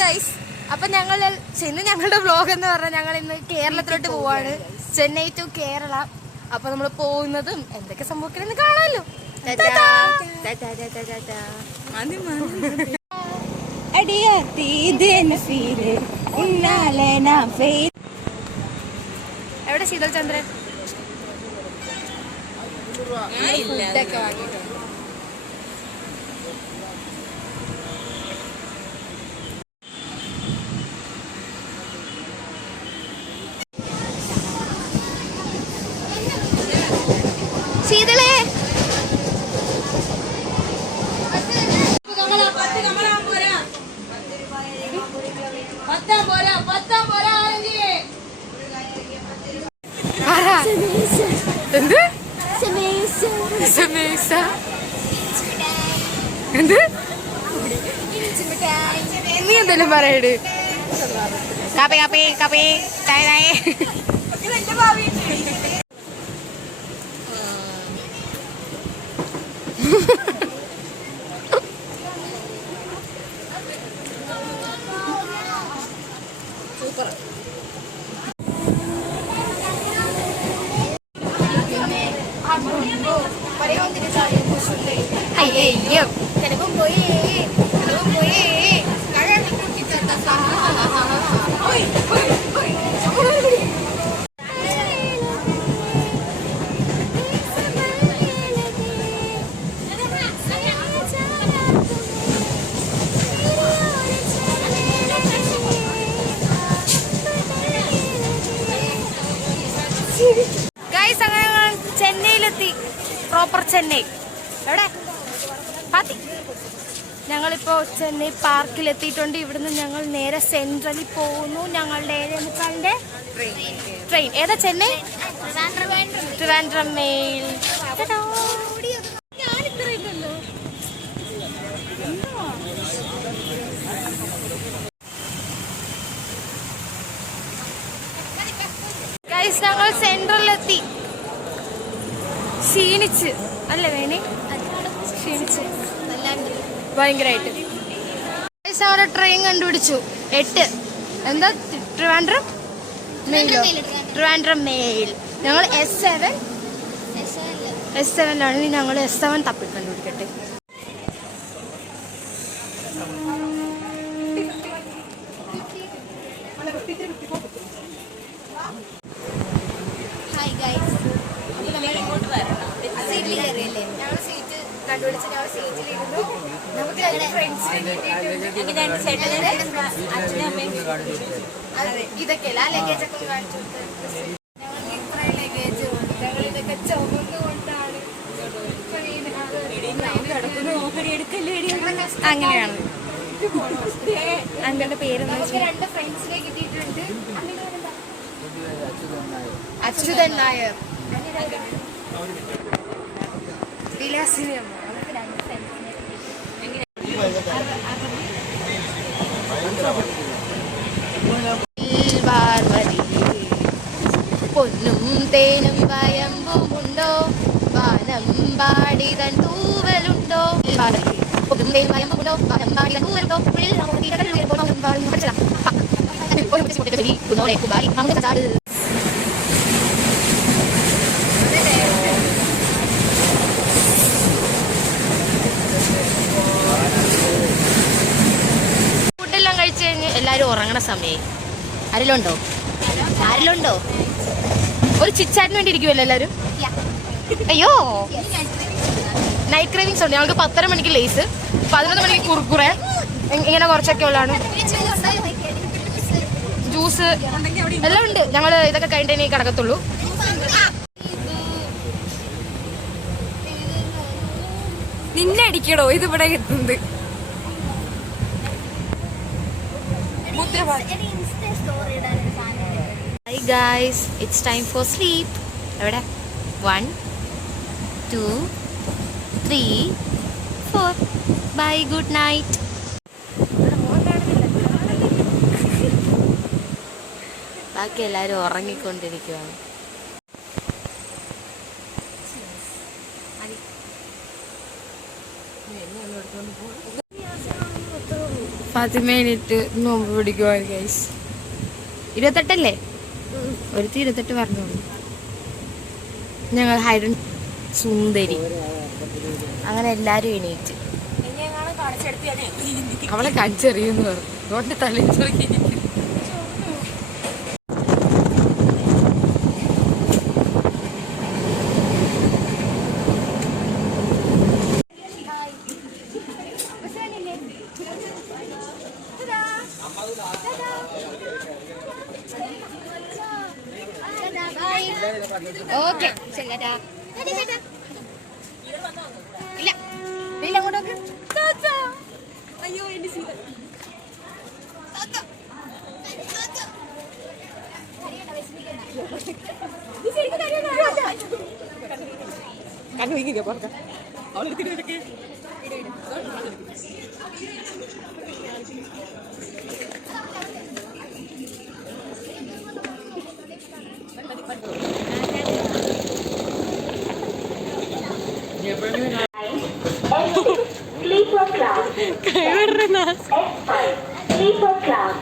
Guys, അപ്പൊ ഞങ്ങളുടെ vlog എന്ന് പറഞ്ഞാൽ ഞങ്ങൾ ഇന്ന് കേരളത്തിലോട്ട് പോവാണ്. ചെന്നൈ ടു കേരള. അപ്പൊ നമ്മൾ പോകുന്നതും എന്തൊക്കെ സംഭവിക്കണമെന്ന് കാണാമല്ലോ. എവിടെ ശീതൽ ചന്ദ്രൻ? ഫുഡൊക്കെ വാങ്ങിട്ടോ. ശീതളേ, എന്ത് എന്ത് നീ എന്തെങ്കിലും പറയട്. കാപ്പി കാപ്പി കാപ്പി ചായ ചായ. സൂപ്പർ. അയ്യോ ചിലപ്പം പോയി ഗൈസ്, അങ്ങനെ ചെന്നൈയിലെത്തി. പ്രോപ്പർ ചെന്നൈ. എവിടെ പാത്തി? ഞങ്ങളിപ്പോൾ ചെന്നൈ പാർക്കിൽ എത്തിയിട്ടുണ്ട്. ഇവിടുന്ന് ഞങ്ങൾ നേരെ സെൻട്രലിൽ പോകുന്നു. ഞങ്ങളുടെ ട്രെയിൻ ഏതാ? ചെന്നൈ ട്രിവാൻഡ്രം മെയിൽ. ഗൈസ്, ഞങ്ങൾ സെൻട്രലിലെത്തി. ക്ഷീണിച്ച് അല്ലേ വേണേ? ക്ഷീണിച്ച് ഭയങ്കരമായിട്ട്. അവിടെ ട്രെയിൻ കണ്ടുപിടിച്ചു. 8 എന്താ? ട്രിവാൻഡ്രം മെയിൽ. ഞങ്ങൾ S7 ഞങ്ങൾ S7 തപ്പി കണ്ടുപിടിക്കട്ടെ. ഹായ് ഗൈസ്, ഞങ്ങൾ സീറ്റ് കണ്ടുപിടിച്ച് ഞങ്ങൾ സീറ്റിലിരുന്നു. നമുക്ക് ഇതൊക്കെയല്ല ലഗേജ് ഒക്കെ കാണിച്ചു. ഞങ്ങൾക്ക് ഇത്ര ലഗേജ് ഞങ്ങൾ ഇതൊക്കെ ചുമന്നുകൊണ്ടാണ്. അങ്ങനെയാണ്. അങ്ങളുടെ പേര് 2 ഫ്രണ്ട്സിനെ കിട്ടിയിട്ടുണ്ട്. അച്യുതൻ നായർ, വിലാസിനി അമ്മ. പൊന്നും തേനും വയമ്പുമുണ്ടോ, വാനം പാടിതൻ തൂവലുണ്ടോ. പൊന്നും തേനും വയമ്പുമുണ്ടോ, വാനം പാടിതൻ തൂവലുണ്ടോ. ഫുഡെല്ലാം കഴിച്ചു കഴിഞ്ഞ് എല്ലാവരും ഉറങ്ങണ സമയം. ആരെല്ലാം ഉണ്ടോ? ഒരു ചിച്ചാറ്റിന് വേണ്ടി ഇരിക്കുമല്ലോ എല്ലാവരും. അയ്യോ, നൈറ്റ് ക്രേവിങ്സ് ഉണ്ട്. ഞങ്ങൾക്ക് 10:30 മണിക്ക് ലേസ്, 11 മണിക്ക് കുറുക്കുറെ, ഇങ്ങനെ കുറച്ചൊക്കെ ഉള്ളതാണ്. ജ്യൂസ് എല്ലാം ഉണ്ട്. ഞങ്ങൾ ഇതൊക്കെ കഴിഞ്ഞിട്ടേ കിടക്കത്തുള്ളൂ. നിന്നെ അടിക്കടോ ഇതിവിടെ എത്തുന്നത്. Hi guys, it's time for sleep. എവിടെ? 1 2 3 4. Bye, good night. ബാക്കി എല്ലാവരും ഉറങ്ങിക്കൊണ്ടിരിക്കുകയാണ്. ഫാത്തിമേനിട്ട് നോമ്പ് പിടിക്കുവാൻ ഗൈസ്. 28 ഒരുത്തി 28 പറഞ്ഞോളൂ. ഞങ്ങൾ ഹൈഡൻ സുന്ദരി അങ്ങനെ എല്ലാരും എണീറ്റ് അവളെ കാണിച്ചെറിയെന്ന് പറഞ്ഞു. അതുകൊണ്ട് തലച്ചൊറുക്കി ഓക്കെ ഇല്ല അങ്ങോട്ടൊക്കെ. അയ്യോ എന്റെ കണ്ണു പറഞ്ഞ അവളെടുത്തിട്ട് Sleeper class.